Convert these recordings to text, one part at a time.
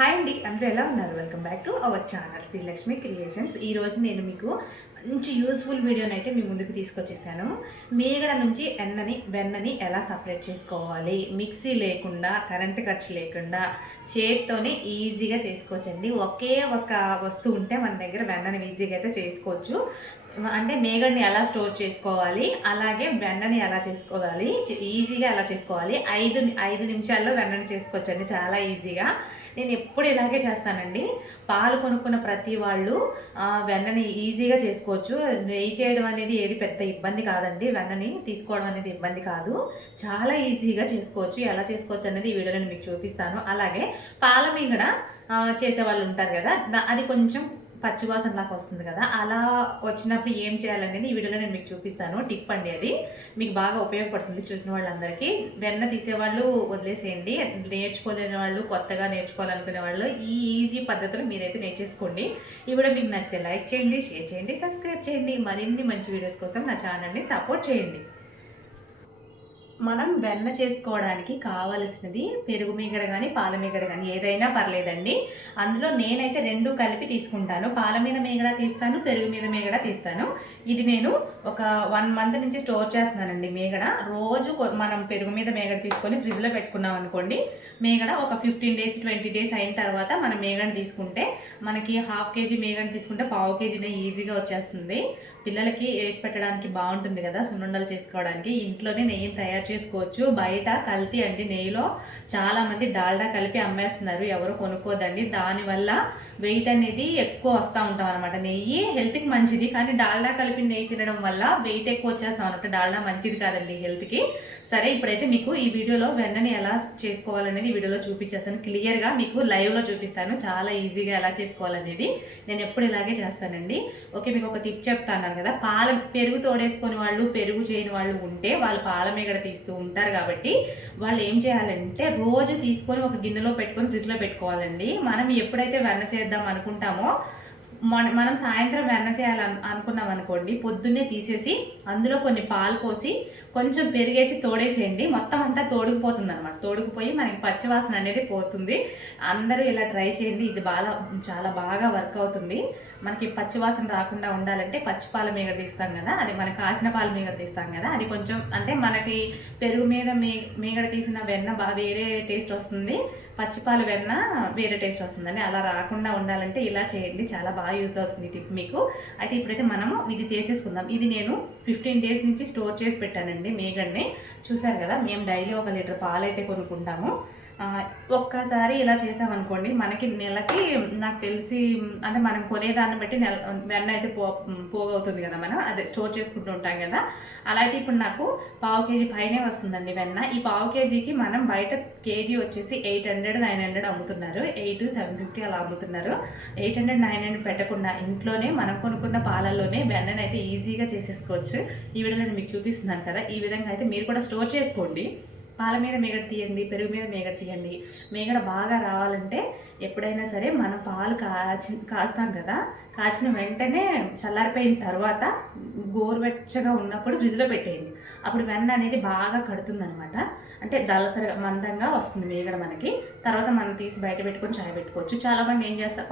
Hi అండి, అందరూ ఎలా ఉన్నారు? Welcome back to our channel Srilakshmi creations. ఈరోజు నేను మీకు మంచి యూస్ఫుల్ వీడియోని అయితే మీ ముందుకు తీసుకొచ్చేసాను. మీగడ నుంచి వెన్నని ఎలా సపరేట్ చేసుకోవాలి, మిక్సీ లేకుండా, కరెంటు ఖర్చు లేకుండా చేత్తోనే ఈజీగా చేసుకోవచ్చండి. ఒకే ఒక వస్తువు ఉంటే మన దగ్గర వెన్నని ఈజీగా అయితే చేసుకోవచ్చు. అంటే మేగడ్ని ఎలా స్టోర్ చేసుకోవాలి, అలాగే వెన్నని ఎలా చేసుకోవాలి, ఈజీగా ఎలా చేసుకోవాలి. ఐదు నిమిషాల్లో వెన్నని చేసుకోవచ్చండి, చాలా ఈజీగా. నేను ఎప్పుడు ఇలాగే చేస్తానండి. పాలు కొనుక్కున్న ప్రతి వాళ్ళు వెన్నని ఈజీగా చేసుకోవచ్చు. నెయ్యి చేయడం అనేది ఏది పెద్ద ఇబ్బంది కాదండి. వెన్నని తీసుకోవడం అనేది ఇబ్బంది కాదు, చాలా ఈజీగా చేసుకోవచ్చు. ఎలా చేసుకోవచ్చు అనేది ఈ వీడియోలో మీకు చూపిస్తాను. అలాగే పాల మీగడ చేసే వాళ్ళు ఉంటారు కదా, అది కొంచెం పచ్చివాసన లాగా వస్తుంది కదా, అలా వచ్చినప్పుడు ఏం చేయాలనేది ఈ వీడియోలో నేను మీకు చూపిస్తాను. టిప్ అండి, అది మీకు బాగా ఉపయోగపడుతుంది చూసిన వాళ్ళందరికీ. వెన్న తీసేవాళ్ళు వదిలేసేయండి, నేర్చుకోలేని వాళ్ళు, కొత్తగా నేర్చుకోవాలనుకునే వాళ్ళు ఈ ఈజీ పద్ధతులు మీరైతే నేర్చేసుకోండి. ఈ వీడియో మీకు నచ్చితే లైక్ చేయండి, షేర్ చేయండి, సబ్స్క్రైబ్ చేయండి. మరిన్ని మంచి వీడియోస్ కోసం నా ఛానల్ని సపోర్ట్ చేయండి. మనం వెన్న చేసుకోవడానికి కావలసినది పెరుగు మీగడ కానీ పాల మీగడ కానీ ఏదైనా పర్లేదండి. అందులో నేనైతే రెండు కలిపి తీసుకుంటాను. పాల మీద మీగడ తీస్తాను, పెరుగు మీద మీగడ తీస్తాను. ఇది నేను ఒక 1 మంత్ నుంచి స్టోర్ చేస్తున్నానండి. మీగడ రోజు మనం పెరుగు మీద మీగడ తీసుకొని ఫ్రిడ్జ్లో పెట్టుకున్నాం అనుకోండి, మీగడ ఒక 15 days 20 days అయిన తర్వాత మనం మీగడ తీసుకుంటే మనకి 1/2 kg మీగడ తీసుకుంటే 1/4 kg ఈజీగా వచ్చేస్తుంది. పిల్లలకి వేసి పెట్టడానికి బాగుంటుంది కదా, సున్నుండలు చేసుకోవడానికి. ఇంట్లోనే నెయ్యిని తయారు చేసుకోవచ్చు. బయట కల్తీ అండి, నెయ్యిలో చాలామంది డాల్డా కలిపి అమ్మేస్తున్నారు, ఎవరు కొనుక్కోదండి. దానివల్ల వెయిట్ అనేది ఎక్కువ వస్తూ ఉంటాం అనమాట. నెయ్యి హెల్త్కి మంచిది, కానీ డాల్డా కలిపి నెయ్యి తినడం వల్ల వెయిట్ ఎక్కువ వచ్చేస్తాం అనమాట. డాల్డా మంచిది కాదండి హెల్త్కి. సరే, ఇప్పుడైతే మీకు ఈ వీడియోలో వెన్నని ఎలా చేసుకోవాలనేది ఈ వీడియోలో చూపించేస్తాను. క్లియర్గా మీకు లైవ్లో చూపిస్తాను, చాలా ఈజీగా ఎలా చేసుకోవాలనేది. నేను ఎప్పుడు ఇలాగే చేస్తానండి. ఓకే, మీకు ఒక టిప్ చెప్తాను కదా. పెరుగు తోడేసుకొని వాళ్ళు, పెరుగు చేయని వాళ్ళు ఉంటే వాళ్ళు పాల మీగడ తీస్తూ ఉంటారు కాబట్టి వాళ్ళు ఏం చేయాలంటే రోజు తీసుకొని ఒక గిన్నెలో పెట్టుకొని ఫ్రిడ్జ్లో పెట్టుకోవాలండి. మనం ఎప్పుడైతే వెన్న చేద్దాం అనుకుంటామో, మనం సాయంత్రం వెన్న అనుకున్నాం అనుకోండి, పొద్దున్నే తీసేసి అందులో కొన్ని పాలు పోసి కొంచెం పెరిగేసి తోడేసేయండి. మొత్తం అంతా తోడుకుపోతుంది అనమాట. తోడుకుపోయి మనకి పచ్చివాసన అనేది పోతుంది. అందరూ ఇలా ట్రై చేయండి, ఇది చాలా బాగా వర్క్ అవుతుంది. మనకి పచ్చివాసన రాకుండా ఉండాలంటే పచ్చి పాల మీగడ తీస్తాం కదా, అది మనకి కాసిన పాల మీగడ తీస్తాం కదా, అది కొంచెం అంటే మనకి పెరుగు మీద మీగడ తీసిన వెన్న వేరే టేస్ట్ వస్తుంది, పచ్చిపాల వెన్న వేరే టేస్ట్ వస్తుందండి. అలా రాకుండా ఉండాలంటే ఇలా చేయండి, చాలా బాగా యూజ్ అవుతుంది టిప్ మీకు. అయితే ఇప్పుడైతే మనము ఇది చేసేసుకుందాం. ఇది నేను 15 days నుంచి స్టోర్ చేసి పెట్టానండి మీగడ్ని. చూసారు కదా, మేము డైలీ 1 లీటర్ పాలు అయితే కొనుక్కుంటాము. ఒక్కసారి ఇలా చేసామనుకోండి, మనకి నెలకి నాకు తెలిసి అంటే మనం కొనేదాన్ని బట్టి వెన్న అయితే పోగవుతుంది కదా, మనం అదే స్టోర్ చేసుకుంటూ ఉంటాం కదా. అలా అయితే ఇప్పుడు నాకు 1/4 kg పైనే వస్తుందండి వెన్న. ఈ 1/4 kgకి మనం బయట కేజీ వచ్చేసి 800-900 అమ్ముతున్నారు, 800-750 అలా అమ్ముతున్నారు. 800-900 పెట్టకుండా ఇంట్లోనే మనం కొనుక్కున్న పాలల్లోనే వెన్నని అయితే ఈజీగా చేసేసుకోవచ్చు. ఈ వీడియోలో మీకు చూపిస్తున్నాను కదా, ఈ విధంగా అయితే మీరు కూడా స్టోర్ చేసుకోండి. పాల మీద మీగడ తీయండి, పెరుగు మీద మీగడ తీయండి. మీగడ బాగా రావాలంటే ఎప్పుడైనా సరే మనం పాలు కాస్తాం కదా, కాచిన వెంటనే చల్లారిపోయిన తర్వాత గోరువెచ్చగా ఉన్నప్పుడు ఫ్రిడ్జ్లో పెట్టేయండి. అప్పుడు వెన్న అనేది బాగా కడుతుందనమాట. అంటే దళసరిగా మందంగా వస్తుంది మీగడ మనకి. తర్వాత మనం తీసి బయట పెట్టుకొని చాయ్ పెట్టుకోవచ్చు.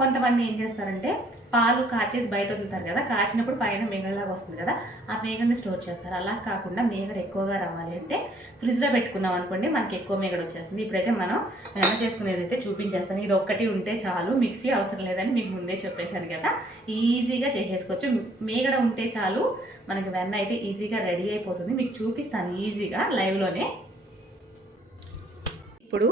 కొంతమంది ఏం చేస్తారంటే పాలు కాచేసి బయట వదులుతారు కదా, కాచినప్పుడు పైన మీగడలాగా వస్తుంది కదా, ఆ మీగడని స్టోర్ చేస్తారు. అలా కాకుండా మీగడ ఎక్కువగా రావాలి అంటే ఫ్రిడ్జ్లో పెట్టుకున్నాం అనుకోండి, మనకి ఎక్కువ మీగడ వచ్చేస్తుంది. ఇప్పుడైతే మనం వెన్న చేసుకునేది అయితే చూపించేస్తాను. ఇది ఒక్కటి ఉంటే చాలు, మిక్సీ అవసరం లేదని మీకు ముందే చెప్పేశాను కదా, ఈజీగా చేసేసుకోవచ్చు. మీగడ ఉంటే చాలు, మనకి వెన్న అయితే ఈజీగా రెడీ అయిపోతుంది. మీకు చూపిస్తాను ఈజీగా లైవ్లోనే. ఇప్పుడు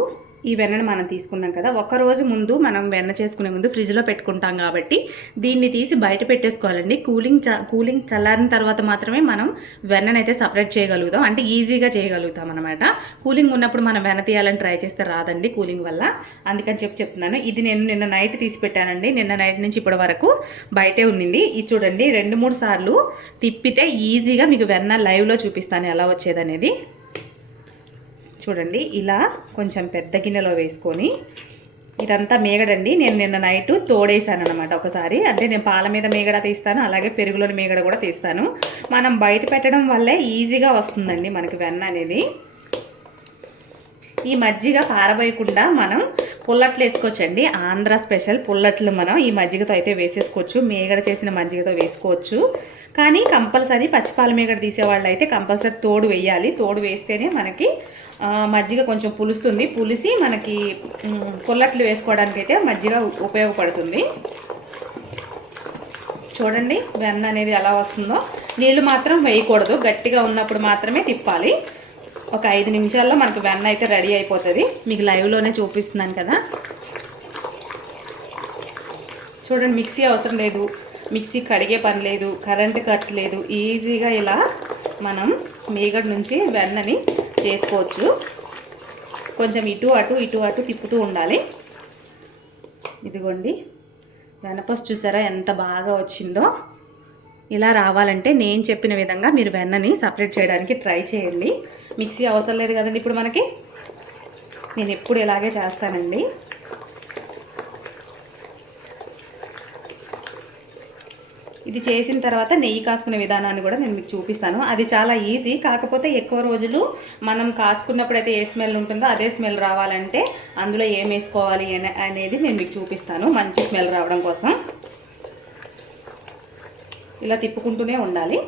ఈ వెన్నను మనం తీసుకున్నాం కదా, ఒకరోజు ముందు మనం వెన్న చేసుకునే ముందు ఫ్రిడ్జ్లో పెట్టుకుంటాం కాబట్టి దీన్ని తీసి బయట పెట్టేసుకోవాలండి. కూలింగ్ చల్లారిన తర్వాత మాత్రమే మనం వెన్ననైతే సపరేట్ చేయగలుగుతాం, అంటే ఈజీగా చేయగలుగుతాం అనమాట. కూలింగ్ ఉన్నప్పుడు మనం వెన్న తీయాలని ట్రై చేస్తే రాదండి కూలింగ్ వల్ల, అందుకని చెప్తున్నాను. ఇది నేను నిన్న నైట్ తీసి పెట్టానండి. నిన్న నైట్ నుంచి ఇప్పటి వరకు బయటే ఉన్నింది. ఇది చూడండి, 2-3 సార్లు తిప్పితే ఈజీగా మీకు వెన్న లైవ్లో చూపిస్తాను ఎలా వచ్చేదనేది. చూడండి, ఇలా కొంచెం పెద్ద గిన్నెలో వేసుకొని, ఇదంతా మీగడండి. నేను నిన్న నైట్ తోడేసాను అనమాట ఒకసారి. అంటే నేను పాల మీద మీగడ తీస్తాను, అలాగే పెరుగులోని మీగడ కూడా తీస్తాను. మనం బయట పెట్టడం వల్లే ఈజీగా వస్తుందండి మనకి వెన్న అనేది. ఈ మజ్జిగ పారబోయకుండా మనం పుల్లట్లు వేసుకోవచ్చండి. ఆంధ్ర స్పెషల్ పుల్లట్లు మనం ఈ మజ్జిగతో అయితే వేసేసుకోవచ్చు. మేగడ చేసిన మజ్జిగతో వేసుకోవచ్చు. కానీ కంపల్సరీ పచ్చిపాల మేగడ తీసేవాళ్ళు అయితే కంపల్సరీ తోడు వేయాలి. తోడు వేస్తేనే మనకి మజ్జిగ కొంచెం పులుస్తుంది. పులిసి మనకి పుల్లట్లు వేసుకోవడానికి అయితే మజ్జిగ ఉపయోగపడుతుంది. చూడండి వెన్న అనేది ఎలా వస్తుందో. నీళ్ళు మాత్రం వేయకూడదు, గట్టిగా ఉన్నప్పుడు మాత్రమే తిప్పాలి. ఒక 5 నిమిషాల్లో మనకు వెన్న అయితే రెడీ అయిపోతుంది. మీకు లైవ్లోనే చూపిస్తున్నాను కదా. చూడండి, మిక్సీ అవసరం లేదు, మిక్సీ కడిగే పని లేదు, కరెంటు ఖర్చు లేదు. ఈజీగా ఇలా మనం మేగడ నుంచి వెన్నని చేసుకోవచ్చు. కొంచెం ఇటు అటు తిప్పుతూ ఉండాలి. ఇదిగోండి వెన్నపూస చూసారా ఎంత బాగా వచ్చిందో. ఇలా రావాలంటే నేను చెప్పిన విధంగా మీరు వెన్నని సపరేట్ చేయడానికి ట్రై చేయండి. మిక్సీ అవసరం లేదు కదండి ఇప్పుడు మనకి. నేను ఎప్పుడు ఇలాగే చేస్తానండి. ఇది చేసిన తర్వాత నెయ్యి కాసుకునే విధానాన్ని కూడా నేను మీకు చూపిస్తాను. అది చాలా ఈజీ. కాకపోతే ఎక్కువ రోజులు మనం కాసుకున్నప్పుడు అయితే ఏ స్మెల్ ఉంటుందో అదే స్మెల్ రావాలంటే అందులో ఏం వేసుకోవాలి అనేది నేను మీకు చూపిస్తాను, మంచి స్మెల్ రావడం కోసం. ఇలా తిప్పుకుంటూనే ఉండాలి.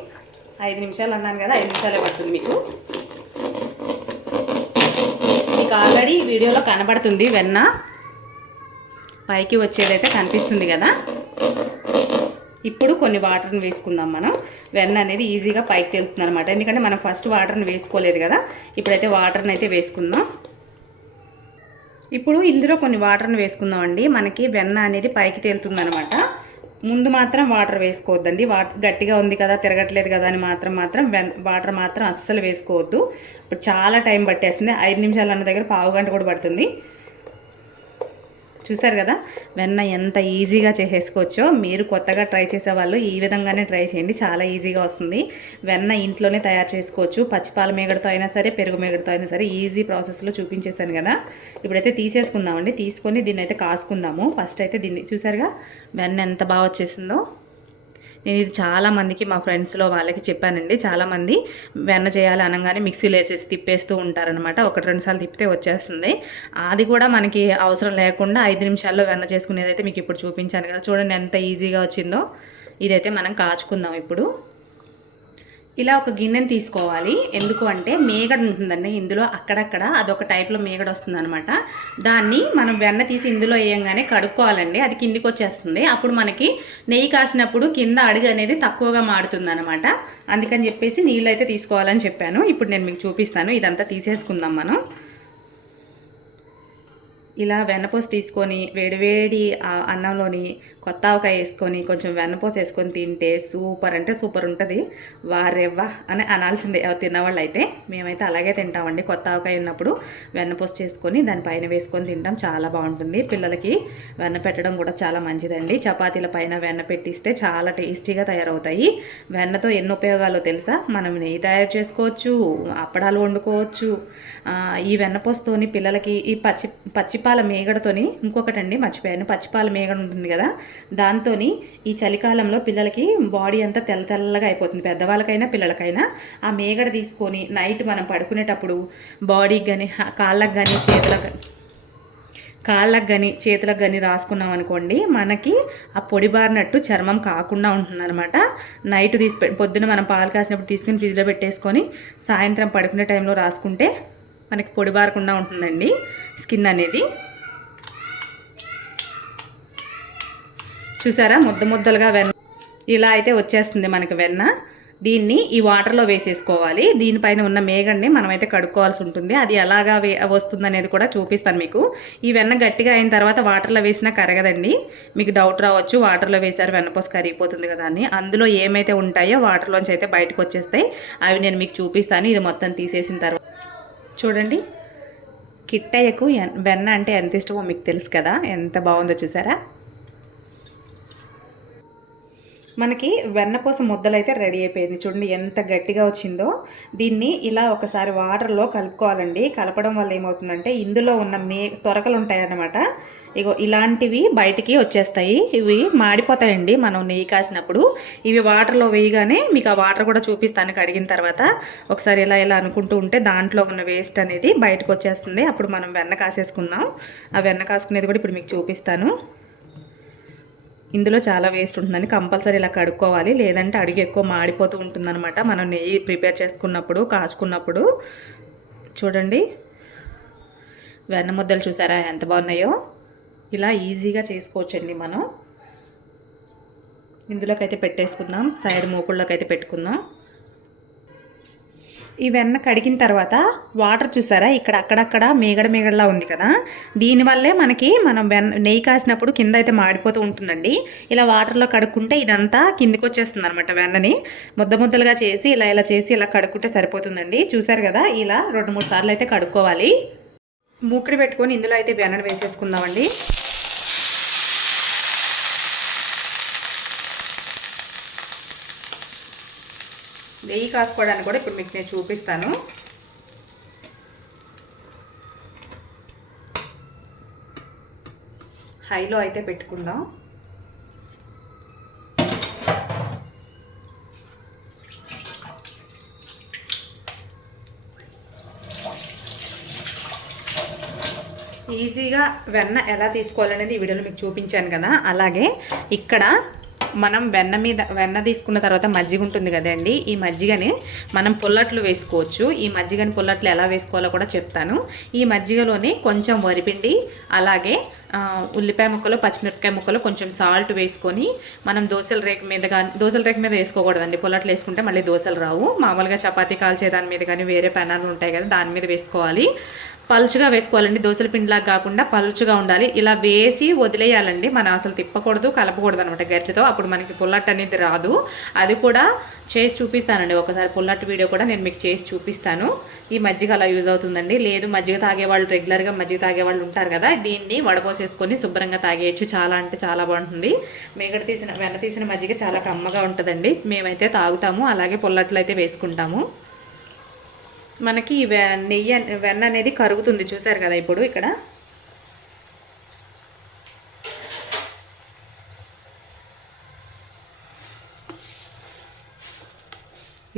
5 నిమిషాలు అన్నాను కదా, 5 నిమిషాలే పడుతుంది మీకు. మీకు ఆల్రెడీ వీడియోలో కనబడుతుంది వెన్న పైకి వచ్చేదైతే కనిపిస్తుంది కదా. ఇప్పుడు కొన్ని వాటర్ని వేసుకుందాం మనం. వెన్న అనేది ఈజీగా పైకి తేలుతుంది అనమాట, ఎందుకంటే మనం ఫస్ట్ వాటర్ని వేసుకోలేదు కదా. ఇప్పుడైతే వాటర్ని అయితే వేసుకుందాం. ఇప్పుడు ఇందులో కొన్ని వాటర్ని వేసుకుందామండి. మనకి వెన్న అనేది పైకి తేలుతుంది అనమాట. ముందు మాత్రం వాటర్ వేసుకోవద్దండి. గట్టిగా ఉంది కదా, తిరగట్లేదు కదా అని మాత్రం వాటర్ మాత్రం అస్సలు వేసుకోవద్దు. ఇప్పుడు చాలా టైం పట్టేస్తుంది. 5 నిమిషాలు అన్న దగ్గర పావు గంట కూడా పడుతుంది. చూసారు కదా వెన్న ఎంత ఈజీగా చేసేసుకోవచ్చో. మీరు కొత్తగా ట్రై చేసేవాళ్ళు ఈ విధంగానే ట్రై చేయండి, చాలా ఈజీగా వస్తుంది. వెన్న ఇంట్లోనే తయారు చేసుకోవచ్చు. పచ్చిపాల మేగడతో అయినా సరే, పెరుగు మేగడతో అయినా సరే, ఈజీ ప్రాసెస్లో చూపించేశాను కదా. ఇప్పుడైతే తీసేసుకుందామండి. తీసుకొని దీన్ని అయితే కాసుకుందాము. ఫస్ట్ అయితే దీన్ని చూసారుగా వెన్న ఎంత బాగా వచ్చేసిందో. నేను ఇది చాలామందికి మా ఫ్రెండ్స్లో వాళ్ళకి చెప్పానండి. చాలామంది వెన్న చేయాలి అనగానే మిక్సీలో వేసేసి తిప్పేస్తూ ఉంటారనమాట. 1-2 సార్లు తిప్పితే వచ్చేస్తుంది. అది కూడా మనకి అవసరం లేకుండా 5 నిమిషాల్లో వెన్న చేసుకునేదైతే మీకు ఇప్పుడు చూపించాను కదా. చూడండి ఎంత ఈజీగా వచ్చిందో. ఇదైతే మనం కాచుకుందాం ఇప్పుడు. ఇలా ఒక గిన్నెని తీసుకోవాలి. ఎందుకు అంటే మేగడ ఉంటుందండి ఇందులో, అక్కడక్కడ అదొక టైప్లో మేగడ వస్తుంది అనమాట. దాన్ని మనం వెన్న తీసి ఇందులో వేయంగానే కడుక్కోవాలండి. అది కిందికి వచ్చేస్తుంది. అప్పుడు మనకి నెయ్యి కాసినప్పుడు కింద అడుగు అనేది తక్కువగా మాడుతుంది అనమాట. అందుకని చెప్పేసి నీళ్ళు అయితే తీసుకోవాలని చెప్పాను. ఇప్పుడు నేను మీకు చూపిస్తాను. ఇదంతా తీసేసుకుందాం మనం. ఇలా వెన్నపూస తీసుకొని వేడివేడి అన్నంలోని కొత్త ఆవకాయ వేసుకొని కొంచెం వెన్నపూస వేసుకొని తింటే సూపర్ అంటే సూపర్ ఉంటుంది. వారెవ్వా అని అనాల్సిందే ఎవరు తిన్నవాళ్ళు అయితే. మేమైతే అలాగే తింటామండి. కొత్త ఆవకాయ ఉన్నప్పుడు వెన్నపూస చేసుకొని దానిపైన వేసుకొని తింటాం, చాలా బాగుంటుంది. పిల్లలకి వెన్న పెట్టడం కూడా చాలా మంచిదండి. చపాతీల పైన వెన్న పెట్టిస్తే చాలా టేస్టీగా తయారవుతాయి. వెన్నతో ఎన్ని ఉపయోగాలు తెలుసా? మనం నెయ్యి తయారు చేసుకోవచ్చు, అప్పడాలు వండుకోవచ్చు. ఈ వెన్నపూసతోని పిల్లలకి ఈ పచ్చిపాల మేగడతోని ఇంకొకటండి మర్చిపోయాను, పచ్చిపాల మేగడ ఉంటుంది కదా, దాంతో ఈ చలికాలంలో పిల్లలకి బాడీ అంతా తెల్లగా అయిపోతుంది. పెద్దవాళ్ళకైనా పిల్లలకైనా ఆ మేగడ తీసుకొని నైట్ మనం పడుకునేటప్పుడు బాడీకి కానీ కాళ్ళకు కానీ చేతులకు కానీ రాసుకున్నాం అనుకోండి, మనకి ఆ పొడిబారినట్టు చర్మం కాకుండా ఉంటుందన్నమాట. నైట్ పొద్దున మనం పాలు కాసినప్పుడు తీసుకుని ఫ్రిడ్జ్లో పెట్టేసుకొని సాయంత్రం పడుకునే టైంలో రాసుకుంటే మనకి పొడిబారకుండా ఉంటుందండి స్కిన్ అనేది. చూసారా ముద్దలుగా వెన్న ఇలా అయితే వచ్చేస్తుంది మనకి వెన్న. దీన్ని ఈ వాటర్లో వేసేసుకోవాలి. దీనిపైన ఉన్న మేగడ్ని మనమైతే కడుక్కోవాల్సి ఉంటుంది. అది ఎలాగా వస్తుందనేది కూడా చూపిస్తాను మీకు. ఈ వెన్న గట్టిగా అయిన తర్వాత వాటర్లో వేసినా కరగదండి. మీకు డౌట్ రావచ్చు, వాటర్లో వేసారు వెన్నపూస కరిగిపోతుంది కదా అని. అందులో ఏమైతే ఉంటాయో వాటర్లోంచి అయితే బయటకు వచ్చేస్తాయి. అవి నేను మీకు చూపిస్తాను. ఇది మొత్తం తీసేసిన తర్వాత చూడండి, కిట్టయ్యకు వెన్న అంటే ఎంత ఇష్టమో మీకు తెలుసు కదా. ఎంత బాగుందో చూసారా. మనకి వెన్నపూస ముద్దలు అయితే రెడీ అయిపోయింది. చూడండి ఎంత గట్టిగా వచ్చిందో. దీన్ని ఇలా ఒకసారి వాటర్లో కలుపుకోవాలండి. కలపడం వల్ల ఏమవుతుందంటే ఇందులో ఉన్న తొరకలు ఉంటాయన్నమాట. ఇగో ఇలాంటివి బయటికి వచ్చేస్తాయి. ఇవి మాడిపోతాయండి మనం నెయ్యి కాసినప్పుడు. ఇవి వాటర్లో వేయగానే మీకు ఆ వాటర్ కూడా చూపిస్తాను. కడిగిన తర్వాత ఒకసారి ఇలా ఇలా అనుకుంటూ ఉంటే దాంట్లో ఉన్న వేస్ట్ అనేది బయటకు వచ్చేస్తుంది. అప్పుడు మనం వెన్న కాసేసుకుందాం. ఆ వెన్న కాసుకునేది కూడా ఇప్పుడు మీకు చూపిస్తాను. ఇందులో చాలా వేస్ట్ ఉంటుందని కంపల్సరీ ఇలా కడుక్కోవాలి, లేదంటే అడుగు ఎక్కువ మాడిపోతూ ఉంటుందన్నమాట మనం నెయ్యి ప్రిపేర్ చేసుకున్నప్పుడు కాచుకున్నప్పుడు. చూడండి వెన్న ముద్దలు చూసారా ఎంత బాగున్నాయో. ఇలా ఈజీగా చేసుకోవచ్చండి మనం. ఇందులోకి అయితే పెట్టేసుకుందాం, సైడ్ మూకుళ్ళలోకి అయితే పెట్టుకుందాం. ఈ వెన్న కడిగిన తర్వాత వాటర్ చూసారా ఇక్కడ అక్కడక్కడ మేగడలా ఉంది కదా. దీనివల్లే మనం నెయ్యి కాసినప్పుడు కింద అయితే మాడిపోతూ ఉంటుందండి. ఇలా వాటర్లో కడుక్కుంటే ఇదంతా కిందికి వచ్చేస్తుంది అనమాట. వెన్నని ముద్దలుగా చేసి ఇలా చేసి ఇలా కడుక్కుంటే సరిపోతుందండి. చూసారు కదా, ఇలా 2-3 సార్లు అయితే కడుక్కోవాలి. మూకుడు పెట్టుకొని ఇందులో అయితే వెన్నను వేసేసుకుందామండి. నెయ్యి కాసుకోవడానికి కూడా ఇప్పుడు మీకు నేను చూపిస్తాను. హైలో అయితే పెట్టుకుందాం. ఈజీగా వెన్న ఎలా తీసుకోవాలనేది ఈ వీడియోలో మీకు చూపించాను కదా. అలాగే ఇక్కడ మనం వెన్న తీసుకున్న తర్వాత మజ్జిగ ఉంటుంది కదండి. ఈ మజ్జిగని మనం పుల్లట్లు వేసుకోవచ్చు. ఈ మజ్జిగని పుల్లట్లు ఎలా వేసుకోవాలో కూడా చెప్తాను. ఈ మజ్జిగలోనే కొంచెం వరిపిండి, అలాగే ఉల్లిపాయ ముక్కలు, పచ్చిమిరపకాయ ముక్కలు, కొంచెం సాల్ట్ వేసుకొని మనం దోశల రేకు మీద వేసుకోకూడదండి. పుల్లట్లు వేసుకుంటే మళ్ళీ దోశలు రావు. మామూలుగా చపాతీ కాల్చే దాని మీద కానీ వేరే పెనాలు ఉంటాయి కదా, దాని మీద వేసుకోవాలి. పలుచగా వేసుకోవాలండి. దోశల పిండిలాగా కాకుండా పలుచగా ఉండాలి. ఇలా వేసి వదిలేయాలండి. మనం అసలు తిప్పకూడదు, కలపకూడదు అనమాట గరిటెతో. అప్పుడు మనకి పుల్లట్ అనేది రాదు. అది కూడా చేసి చూపిస్తానండి. ఒకసారి పుల్లట్ వీడియో కూడా నేను మీకు చేసి చూపిస్తాను. ఈ మజ్జిగ అలా యూజ్ అవుతుందండి. లేదు మజ్జిగ తాగేవాళ్ళు, రెగ్యులర్గా మజ్జిగ తాగేవాళ్ళు ఉంటారు కదా, దీన్ని వడపోసేసుకొని శుభ్రంగా తాగేయచ్చు. చాలా అంటే చాలా బాగుంటుంది. వెన్న తీసిన మజ్జిగ చాలా కమ్మగా ఉంటుందండి. మేమైతే తాగుతాము. అలాగే పుల్లట్లు అయితే వేసుకుంటాము. మనకి వెన్న అనేది కరుగుతుంది చూసారు కదా. ఇప్పుడు ఇక్కడ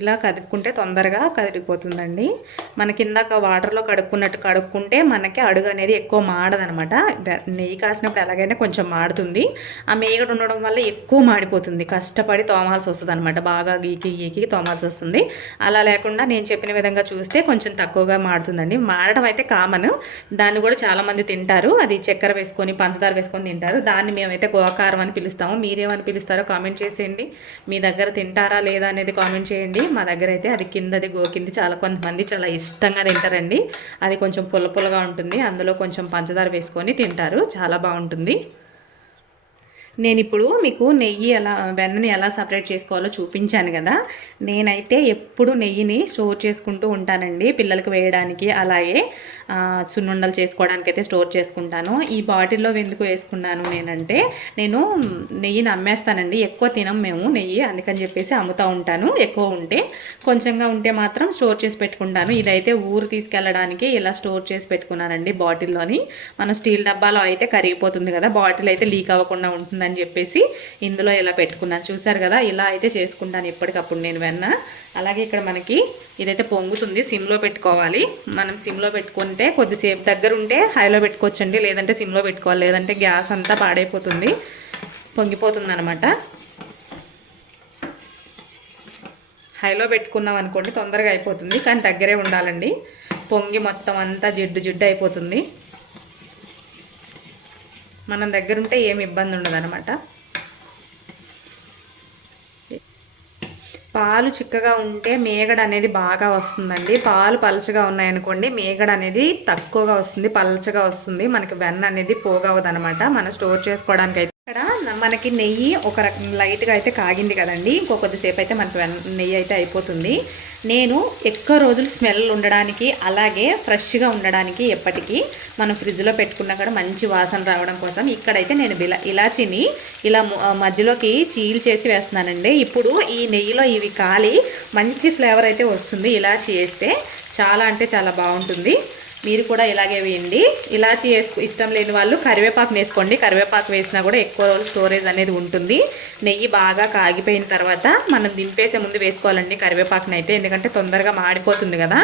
ఇలా కదుపుకుంటే తొందరగా కదిలిపోతుందండి. మనకి ఇందాక వాటర్లో కడుక్కుంటే మనకి అడుగు అనేది ఎక్కువ మాడదనమాట. నెయ్యి కాసినప్పుడు ఎలాగైనా కొంచెం మాడుతుంది. ఆ మేగడ ఉండడం వల్ల ఎక్కువ మాడిపోతుంది. కష్టపడి తోమాల్సి వస్తుంది అనమాట. బాగా గీకి తోమాల్సి వస్తుంది. అలా లేకుండా నేను చెప్పిన విధంగా చూస్తే కొంచెం తక్కువగా మాడుతుందండి. మాడడం అయితే కామన్. దాన్ని కూడా చాలామంది తింటారు. అది చక్కెర వేసుకొని, పంచదార వేసుకొని తింటారు. దాన్ని మేమైతే గోకారం అని పిలుస్తాము. మీరేమని పిలుస్తారో కామెంట్ చేసేయండి. మీ దగ్గర తింటారా లేదా అనేది కామెంట్ చేయండి. మా దగ్గర అయితే అది కిందది గోకింది చాలా కొంతమంది చాలా ఇష్టంగా తింటారండి. అది కొంచెం పుల్లగా ఉంటుంది. అందులో కొంచెం పంచదార వేసుకొని తింటారు. చాలా బాగుంటుంది. నేను ఇప్పుడు మీకు వెన్నని ఎలా సపరేట్ చేసుకోవాలో చూపించాను కదా. నేనైతే ఎప్పుడు నెయ్యిని స్టోర్ చేసుకుంటూ ఉంటానండి, పిల్లలకు వేయడానికి, అలాగే సున్నుండలు చేసుకోవడానికి అయితే స్టోర్ చేసుకుంటాను. ఈ బాటిల్లో ఎందుకు వేసుకున్నాను నేనంటే, నేను నెయ్యిని అమ్మేస్తానండి. ఎక్కువ తినం మేము నెయ్యి, అందుకని చెప్పేసి అమ్ముతూ ఉంటాను. ఎక్కువ ఉంటే, కొంచెంగా ఉంటే మాత్రం స్టోర్ చేసి పెట్టుకుంటాను. ఇదైతే ఊరు తీసుకెళ్ళడానికి ఇలా స్టోర్ చేసి పెట్టుకున్నానండి బాటిల్లోని. మనం స్టీల్ డబ్బాలో అయితే కరిగిపోతుంది కదా, బాటిల్ అయితే లీక్ అవ్వకుండా ఉంటుంది అని చెప్పేసి ఇందులో ఇలా పెట్టుకున్నాను. చూసారు కదా, ఇలా అయితే చేసుకుంటాను ఎప్పటికప్పుడు నేను వెన్న. అలాగే ఇక్కడ మనకి ఇదైతే పొంగుతుంది. సిమ్లో పెట్టుకోవాలి. మనం సిమ్లో పెట్టుకుంటే కొద్దిసేపు దగ్గర ఉంటే హైలో పెట్టుకోవచ్చండి, లేదంటే సిమ్లో పెట్టుకోవాలి. లేదంటే గ్యాస్ అంతా పాడైపోతుంది, పొంగిపోతుంది అనమాట. హైలో పెట్టుకున్నాం అనుకోండి తొందరగా అయిపోతుంది, కానీ దగ్గరే ఉండాలండి. పొంగి మొత్తం అంతా జిడ్డు అయిపోతుంది. మనం దగ్గర ఉంటే ఏమి ఇబ్బంది ఉండదు అనమాట. పాలు చిక్కగా ఉంటే మేగడ అనేది బాగా వస్తుందండి. పాలు పలచగా ఉన్నాయనుకోండి మేగడ అనేది తక్కువగా వస్తుంది, పలచగా వస్తుంది. మనకి వెన్న అనేది పోగవదు అనమాట. మనం స్టోర్ చేసుకోవడానికి అయితే ఇక్కడ మనకి నెయ్యి ఒక లైట్గా అయితే కాగింది కదండి, ఇంకో కొద్దిసేపు అయితే మనకి నెయ్యి అయితే అయిపోతుంది. నేను ఎక్కువ రోజులు స్మెల్ ఉండడానికి అలాగే ఫ్రెష్గా ఉండడానికి ఎప్పటికీ మనం ఫ్రిడ్జ్లో పెట్టుకున్నా కూడా మంచి వాసన రావడం కోసం ఇక్కడైతే నేను ఇలాచీని ఇలా మధ్యలోకి చీల్ చేసి వేస్తున్నానండి. ఇప్పుడు ఈ నెయ్యిలో ఇవి కాలి మంచి ఫ్లేవర్ అయితే వస్తుంది. ఇలాచీ వేస్తే చాలా అంటే చాలా బాగుంటుంది. మీరు కూడా ఇలాగే వేయండి. ఇలాచీ ఇష్టం లేని వాళ్ళు కరివేపాకు వేసుకోండి. కరివేపాకు వేసినా కూడా ఎక్కువ రోజులు స్టోరేజ్ అనేది ఉంటుంది. నెయ్యి బాగా కాగిపోయిన తర్వాత మనం దింపేసే ముందు వేసుకోవాలండి కరివేపాకుని అయితే, ఎందుకంటే తొందరగా మాడిపోతుంది కదా.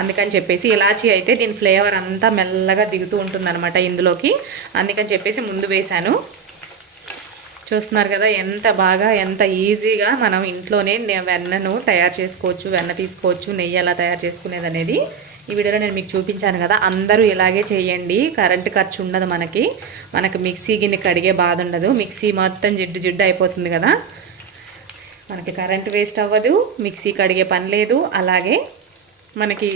అందుకని చెప్పేసి ఇలాచీ అయితే దీని ఫ్లేవర్ అంతా మెల్లగా దిగుతూ ఉంటుందన్నమాట ఇందులోకి. అందుకని చెప్పేసి ముందు వేశాను. చూస్తున్నారు కదా ఎంత బాగా ఎంత ఈజీగా మనం ఇంట్లోనే వెన్నను తయారు చేసుకోవచ్చు, వెన్న తీసుకోవచ్చు, నెయ్యి ఎలా తయారు చేసుకునేది అనేది ఈ వీడియోలో నేను మీకు చూపించాను కదా. అందరూ ఇలాగే చేయండి. కరెంటు ఖర్చు ఉండదు మనకి మిక్సీ గిన్నె కడిగే బాధ ఉండదు. మిక్సీ మొత్తం జిడ్డు అయిపోతుంది కదా, మనకి కరెంటు వేస్ట్ అవ్వదు, మిక్సీ కడిగే పని లేదు. అలాగే మనకి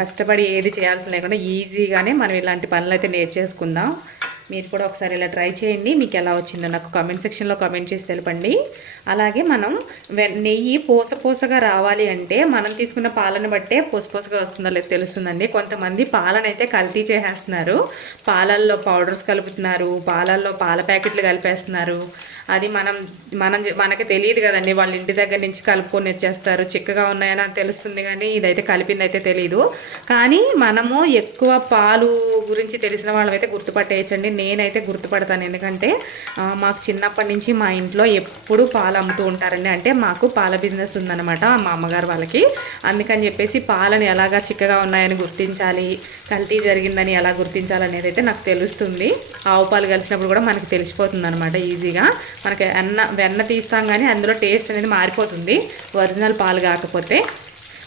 కష్టపడి ఏది చేయాల్సిన లేకుండా ఈజీగానే మనం ఇలాంటి పనులు అయితే నేర్చేసుకుందాం. మీరు కూడా ఒకసారి ఇలా ట్రై చేయండి. మీకు ఎలా వచ్చిందో నాకు కామెంట్ సెక్షన్లో కామెంట్ చేసి తెలపండి. అలాగే మనం నెయ్యి పోసగా రావాలి అంటే మనం తీసుకున్న పాలను బట్టే పోసగా వస్తుందో లేదో తెలుస్తుందండి. కొంతమంది పాలను అయితే కల్తీ చేసేస్తున్నారు, పాలల్లో పౌడర్స్ కలుపుతున్నారు, పాలల్లో పాల ప్యాకెట్లు కలిపేస్తున్నారు. అది మనకి తెలియదు కదండి. వాళ్ళ ఇంటి దగ్గర నుంచి కలుపుకొని వచ్చేస్తారు. చిక్కగా ఉన్నాయని తెలుస్తుంది కానీ ఇదైతే కలిపింది అయితే తెలియదు. కానీ మనము ఎక్కువ పాలు గురించి తెలిసిన వాళ్ళమైతే గుర్తుపట్టేయచ్చండి. నేనైతే గుర్తుపడతాను, ఎందుకంటే మాకు చిన్నప్పటి నుంచి మా ఇంట్లో ఎప్పుడు పాలు అమ్ముతూ ఉంటారండి. అంటే మాకు పాల బిజినెస్ ఉందన్నమాట మా అమ్మగారు వాళ్ళకి. అందుకని చెప్పేసి పాలను ఎలాగా చిక్కగా ఉన్నాయని గుర్తించాలి, కల్తీ జరిగిందని ఎలా గుర్తించాలనేది అయితే నాకు తెలుస్తుంది. ఆవు పాలు కలిసినప్పుడు కూడా మనకి తెలిసిపోతుంది అనమాట ఈజీగా. మనకి వెన్న తీస్తాం కానీ అందులో టేస్ట్ అనేది మారిపోతుంది ఒరిజినల్ పాలు కాకపోతే.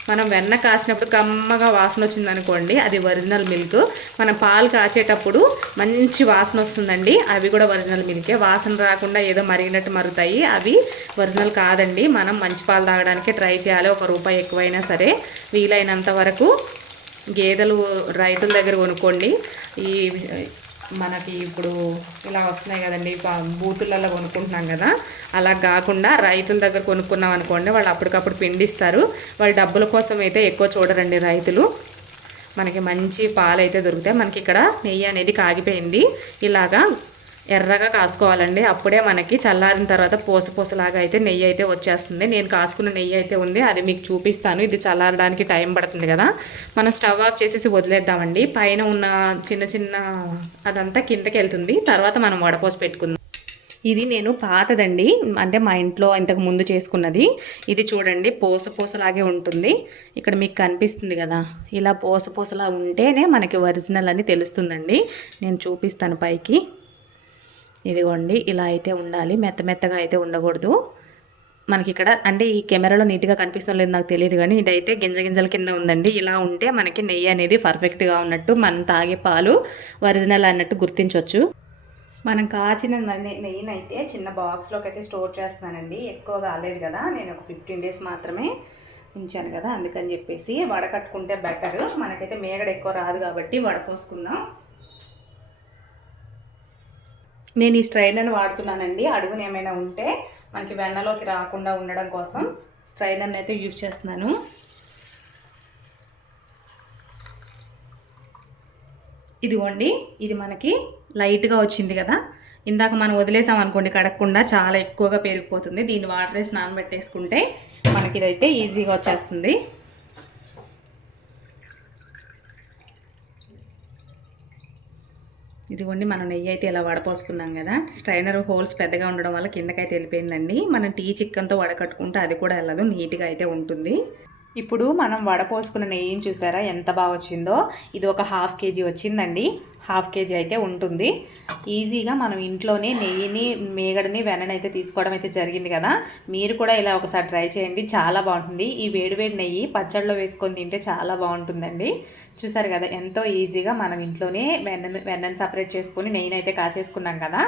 మనం వెన్న కాసినప్పుడు కమ్మగా వాసన వచ్చిందనుకోండి, అది ఒరిజినల్ మిల్క్. మనం పాలు కాచేటప్పుడు మంచి వాసన వస్తుందండి, అవి కూడా ఒరిజినల్ మిల్కే. వాసన రాకుండా ఏదో మరిగినట్టు మరుగుతాయి, అవి ఒరిజినల్ కాదండి. మనం మంచి పాలు తాగడానికి ట్రై చేయాలి. ₹1 ఎక్కువైనా సరే వీలైనంత వరకు గేదెలు రైతుల దగ్గర కొనుక్కోండి. ఈ మనకి ఇప్పుడు ఇలా వస్తున్నాయి కదండి, బూతులలో కొనుక్కుంటున్నాం కదా, అలా కాకుండా రైతుల దగ్గర కొనుక్కున్నాం అనుకోండి, వాళ్ళు అప్పటికప్పుడు పిండిస్తారు. వాళ్ళు డబ్బుల కోసం అయితే ఎక్కువ చూడరండి రైతులు. మనకి మంచి పాలు అయితే దొరుకుతాయి. మనకి ఇక్కడ నెయ్యి అనేది కాగిపోయింది. ఇలాగా ఎర్రగా కాసుకోవాలండి, అప్పుడే మనకి చల్లారిన తర్వాత పూసలాగా అయితే నెయ్యి అయితే వచ్చేస్తుంది. నేను కాసుకున్న నెయ్యి అయితే ఉంది, అది మీకు చూపిస్తాను. ఇది చల్లారడానికి టైం పడుతుంది కదా. మనం స్టవ్ ఆఫ్ చేసేసి వదిలేద్దామండి. పైన ఉన్న చిన్న అదంతా కిందకి వెళ్తుంది, తర్వాత మనం వడపోసి పెట్టుకుందాం. ఇది నేను పాతదండి, అంటే మా ఇంట్లో ఇంతకు ముందు చేసుకున్నది. ఇది చూడండి పూసలాగే ఉంటుంది. ఇక్కడ మీకు కనిపిస్తుంది కదా, ఇలా పూసలా ఉంటేనే మనకి ఒరిజినల్ అని తెలుస్తుందండి. నేను చూపిస్తాను పైకి. ఇదిగోండి ఇలా అయితే ఉండాలి, మెత్తగా అయితే ఉండకూడదు. మనకి ఇక్కడ అంటే ఈ కెమెరాలో నీట్గా కనిపిస్తుందో లేదు నాకు తెలియదు, కానీ ఇదైతే గింజల కింద ఉందండి. ఇలా ఉంటే మనకి నెయ్యి అనేది పర్ఫెక్ట్గా ఉన్నట్టు, మనం తాగే పాలు ఒరిజినల్ అన్నట్టు గుర్తించవచ్చు. మనం కాచిన నెయ్యిని అయితే చిన్న బాక్స్లోకి అయితే స్టోర్ చేస్తున్నానండి. ఎక్కువ కాలేదు కదా, నేను ఒక 15 days మాత్రమే ఉంచాను కదా, అందుకని చెప్పేసి వడకట్టుకుంటే బెటర్. మనకైతే మేగడ ఎక్కువ రాదు కాబట్టి వడపోసుకుందాం. నేను ఈ స్ట్రైనర్ని వాడుతున్నానండి. అడుగున ఏమైనా ఉంటే మనకి వెన్నలోకి రాకుండా ఉండడం కోసం స్ట్రైనర్ని అయితే యూజ్ చేస్తున్నాను. ఇదిగోండి, ఇది మనకి లైట్గా వచ్చింది కదా. ఇందాక మనం వదిలేసాం అనుకోండి కడగకుండా చాలా ఎక్కువగా పెరిగిపోతుంది. దీన్ని వాటర్ వేసి నానబెట్టేసుకుంటే మనకి ఇదైతే ఈజీగా వచ్చేస్తుంది. ఇదిగోండి, మనం నెయ్యి అయితే ఇలా వడపోసుకున్నాం కదా. స్ట్రైనర్ హోల్స్ పెద్దగా ఉండడం వల్ల కిందకైతే వెళ్ళిపోయిందండి. మనం టీ చిక్కన్తో వడకట్టుకుంటే అది కూడా వెళ్ళదు, నీట్గా అయితే ఉంటుంది. ఇప్పుడు మనం వడపోసుకున్న నెయ్యిని చూసారా ఎంత బాగా వచ్చిందో. ఇది ఒక 1/2 kg వచ్చిందండి. 1/2 kg అయితే ఉంటుంది. ఈజీగా మనం ఇంట్లోనే నెయ్యిని, మేగడని, వెన్నని అయితే తీసుకోవడం అయితే జరిగింది కదా. మీరు కూడా ఇలా ఒకసారి ట్రై చేయండి, చాలా బాగుంటుంది. ఈ వేడివేడి నెయ్యి పచ్చడిలో వేసుకొని తింటే చాలా బాగుంటుందండి. చూసారు కదా ఎంతో ఈజీగా మనం ఇంట్లోనే వెన్నని సపరేట్ చేసుకొని నెయ్యిని అయితే కాసేసుకున్నాం కదా.